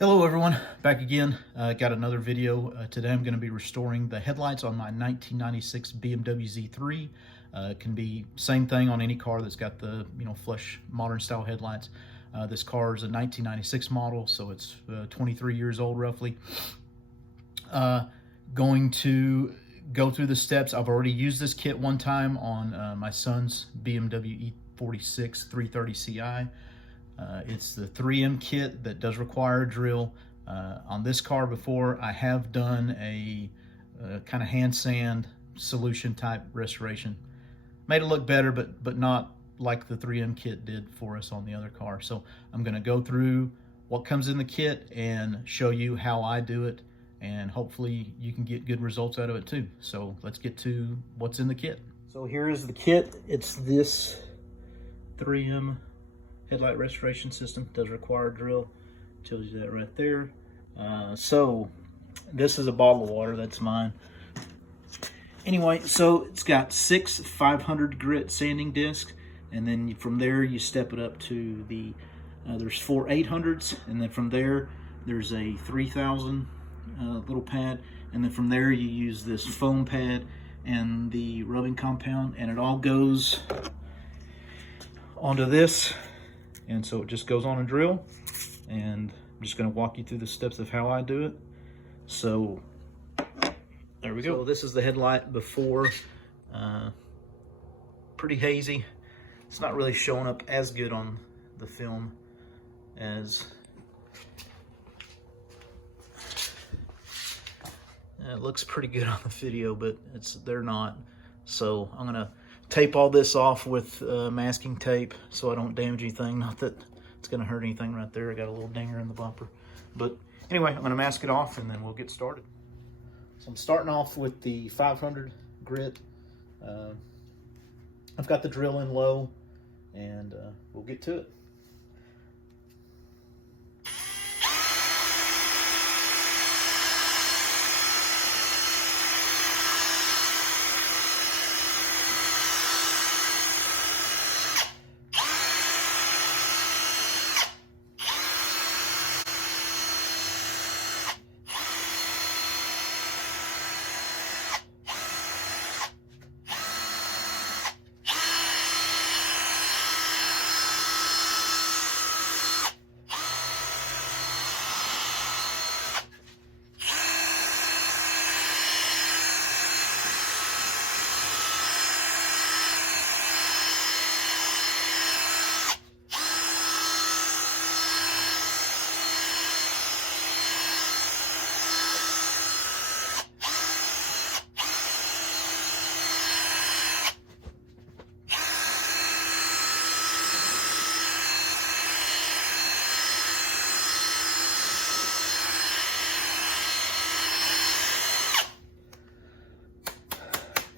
Hello everyone, back again. Got another video. Today I'm going to be restoring the headlights on my 1996 BMW Z3. Can be same thing on any car that's got the flush modern style headlights. This car is a 1996 model, so it's 23 years old roughly. Going to go through the steps. I've already used this kit one time on my son's BMW E46 330 Ci. It's the 3M kit that does require a drill. On this car before, I have done a kind of hand sand solution type restoration. Made it look better, but not like the 3M kit did for us on the other car. So I'm going to go through what comes in the kit and show you how I do it, and hopefully you can get good results out of it too. So let's get to what's in the kit. So here is the kit. It's this 3M Headlight Restoration System. Does require a drill. Tells you that right there. So this is a bottle of water. That's mine. Anyway, so it's got 6 500 grit sanding discs, and then from there you step it up to the there's 4 800s, and then from there there's a 3000 little pad, and then from there you use this foam pad and the rubbing compound, and it all goes onto this. And so it just goes on a drill, and I'm just going to walk you through the steps of how I do it. So there we go. So this is the headlight before. Pretty hazy. It's not really showing up as good on the film as it looks pretty good on the video, but they're not. So I'm gonna tape all this off with masking tape so I don't damage anything. Not that it's gonna hurt anything right there. I got a little dinger in the bumper. But anyway, I'm gonna mask it off and then we'll get started. So I'm starting off with the 500 grit. I've got the drill in low, and we'll get to it.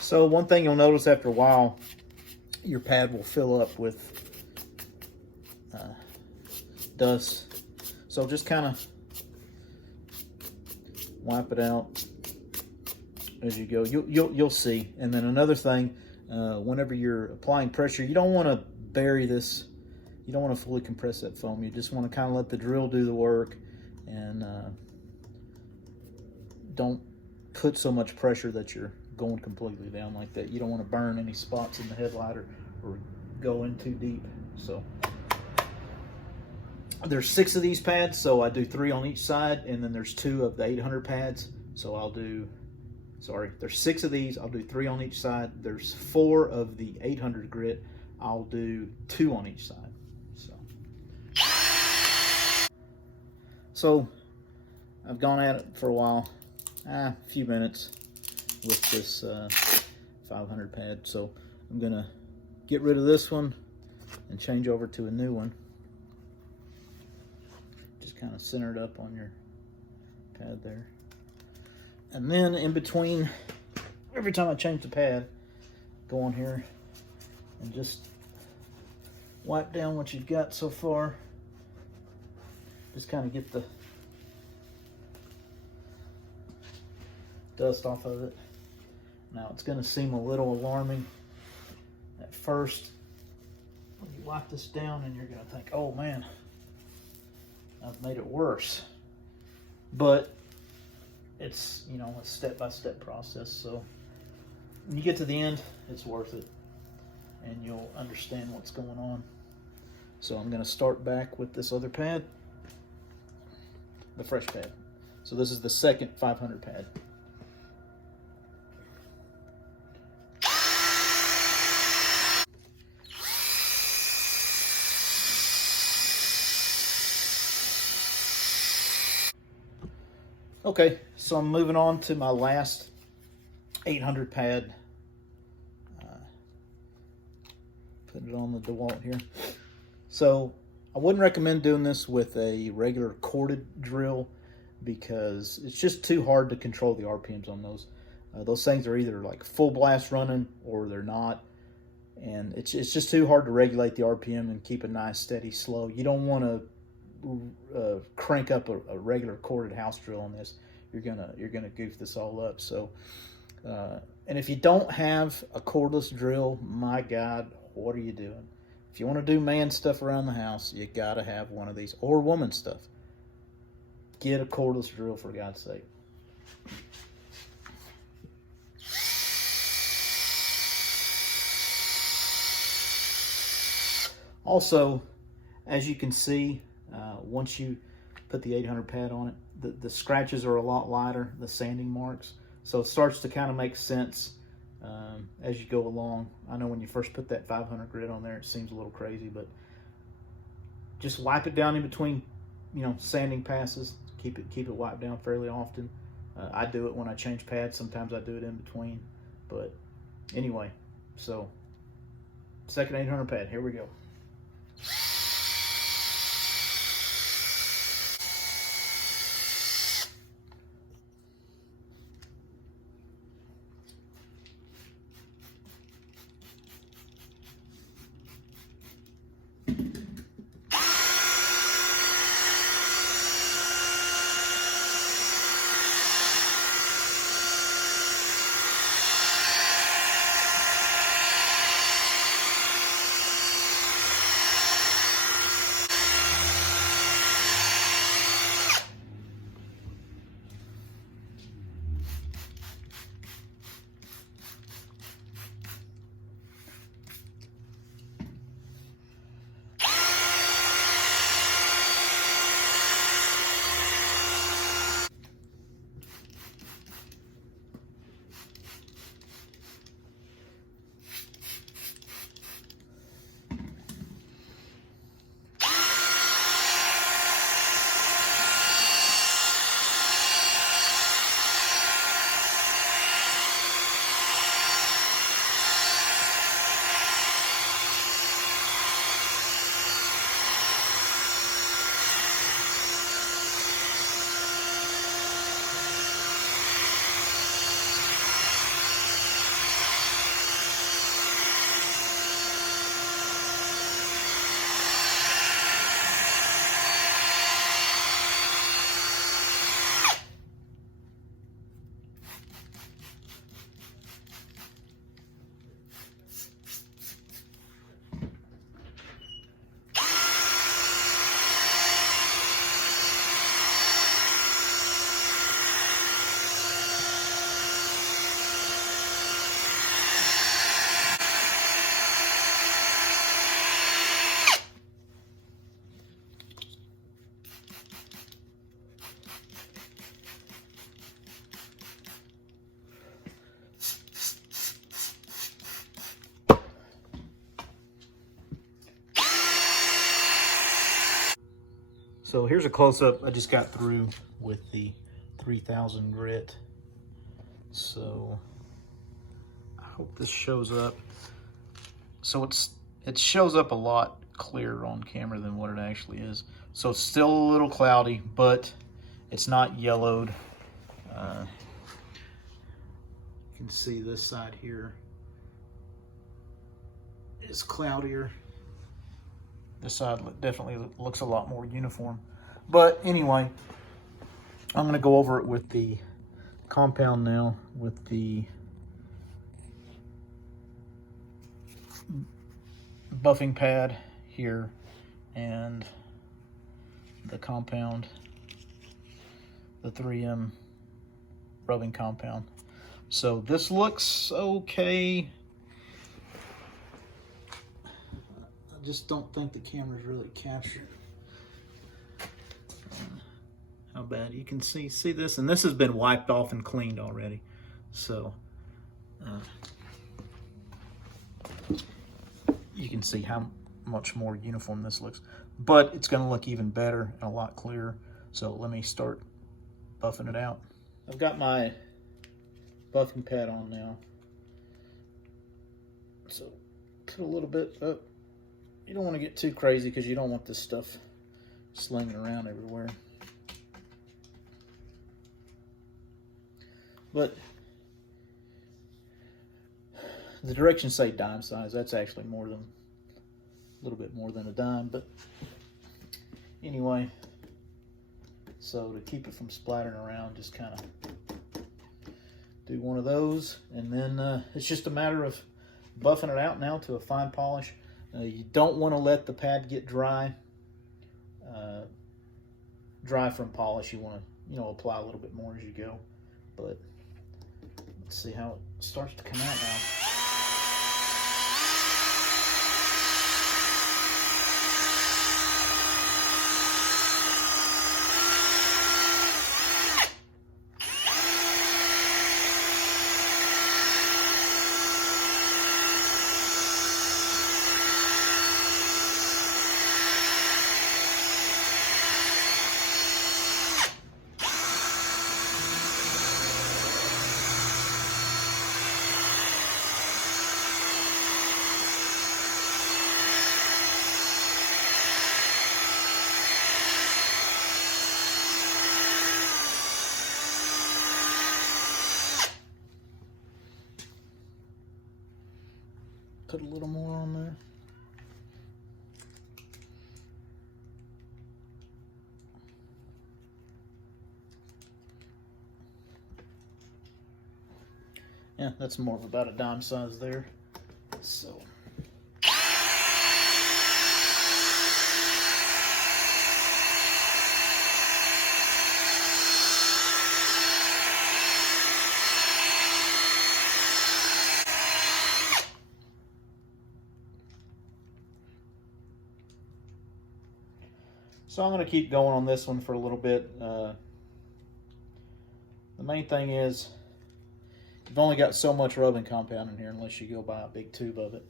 So one thing you'll notice after a while, your pad will fill up with dust. So just kind of wipe it out as you go. You'll see. And then another thing, whenever you're applying pressure, you don't want to bury this. You don't want to fully compress that foam. You just want to kind of let the drill do the work, and don't put so much pressure that you're going completely down like that. You don't want to burn any spots in the headlight or go in too deep. So there's 6 of these pads, so I do 3 on each side, and then there's 2 of the 800 pads. So I'll do, there's 6 of these. I'll do 3 on each side. There's 4 of the 800 grit. I'll do 2 on each side. So I've gone at it for a while, a few minutes with this 500 pad. So I'm gonna get rid of this one and change over to a new one. Just kind of center it up on your pad there. And then in between, every time I change the pad, go on here and just wipe down what you've got so far. Just kind of get the dust off of it. Now it's going to seem a little alarming at first when you wipe this down, and you're going to think, oh man, I've made it worse. but it's, you know, a step-by-step process. So when you get to the end, it's worth it, and you'll understand what's going on. So I'm going to start back with this other pad, the fresh pad. So this is the second 500 pad. Okay, so I'm moving on to my last 800 pad. Put it on the DeWalt here. So I wouldn't recommend doing this with a regular corded drill because it's just too hard to control the RPMs on those. Those things are either like full blast running or they're not. And it's just too hard to regulate the RPM and keep a nice steady slow. You don't want to crank up a regular corded house drill on this. You're gonna goof this all up. So and if you don't have a cordless drill, my God, what are you doing? If you want to do man stuff around the house, you gotta have one of these, or woman stuff. Get a cordless drill, for God's sake. Also, as you can see, once you put the 800 pad on it, the scratches are a lot lighter, the sanding marks. So it starts to kind of make sense as you go along. I know when you first put that 500 grit on there, it seems a little crazy, but just wipe it down in between, you know, sanding passes. Keep it wiped down fairly often. I do it when I change pads. Sometimes I do it in between. But anyway, so second 800 pad, here we go. So here's a close-up I just got through with the 3000 grit. So I hope this shows up. So it shows up a lot clearer on camera than what it actually is. So it's still a little cloudy, but it's not yellowed. You can see this side here is cloudier. This side definitely looks a lot more uniform. But anyway, I'm gonna go over it with the compound now, with the buffing pad here and the compound the 3M rubbing compound. So this looks okay. I just don't think the camera's really captured how bad. You can see this, and this has been wiped off and cleaned already. So you can see how much more uniform this looks, but it's going to look even better and a lot clearer. So let me start buffing it out. I've got my buffing pad on now, so put a little bit up. You don't want to get too crazy because you don't want this stuff slinging around everywhere. But the directions say dime size. That's actually more than, a little bit more than a dime, but anyway, so to keep it from splattering around, just kind of do one of those, and then it's just a matter of buffing it out now to a fine polish. You don't want to let the pad get dry from polish. You want to, apply a little bit more as you go. But let's see how it starts to come out now. Put a little more on there. Yeah, that's more of about a dime size there. So I'm going to keep going on this one for a little bit. The main thing is you've only got so much rubbing compound in here unless you go buy a big tube of it.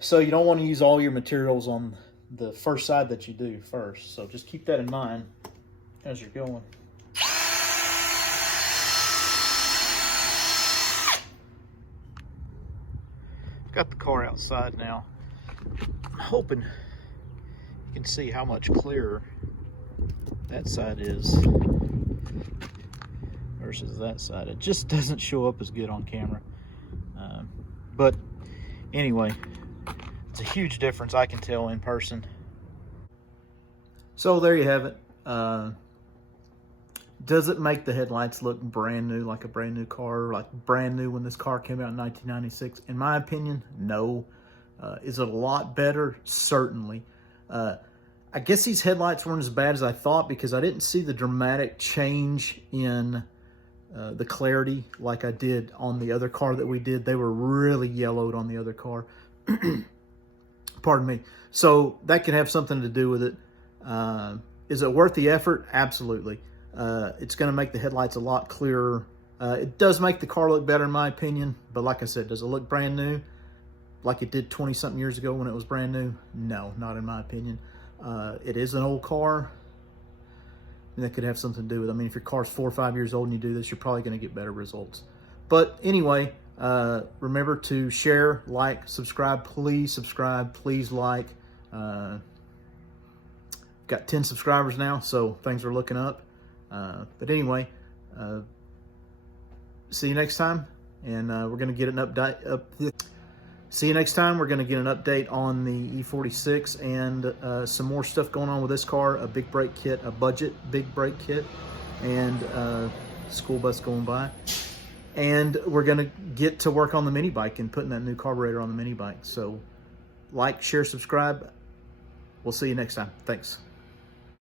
So you don't want to use all your materials on the first side that you do first. So just keep that in mind as you're going. Got the car outside now. I'm hoping you can see how much clearer that side is versus that side. It just doesn't show up as good on camera. But anyway, it's a huge difference, I can tell in person. So there you have it. Does it make the headlights look brand new, like a brand new car, like brand new when this car came out in 1996? In my opinion, no. Is it a lot better? Certainly. I guess these headlights weren't as bad as I thought because I didn't see the dramatic change in the clarity like I did on the other car that we did. They were really yellowed on the other car. Pardon me. So that could have something to do with it. Is it worth the effort? Absolutely. It's going to make the headlights a lot clearer. It does make the car look better in my opinion, but like I said, does it look brand new like it did 20-something years ago when it was brand new? No, not in my opinion. It is an old car, and that could have something to do with it. I mean, if your car's 4 or 5 years old and you do this, you're probably going to get better results. But anyway, remember to share, like, subscribe. Please subscribe. Please like. Got 10 subscribers now, so things are looking up. But anyway, see you next time, and we're going to get an update. See you next time. We're going to get an update on the E46 and some more stuff going on with this car, a big brake kit, a budget big brake kit, and school bus going by. And we're going to get to work on the mini bike and putting that new carburetor on the mini bike. So like, share, subscribe. We'll see you next time. Thanks.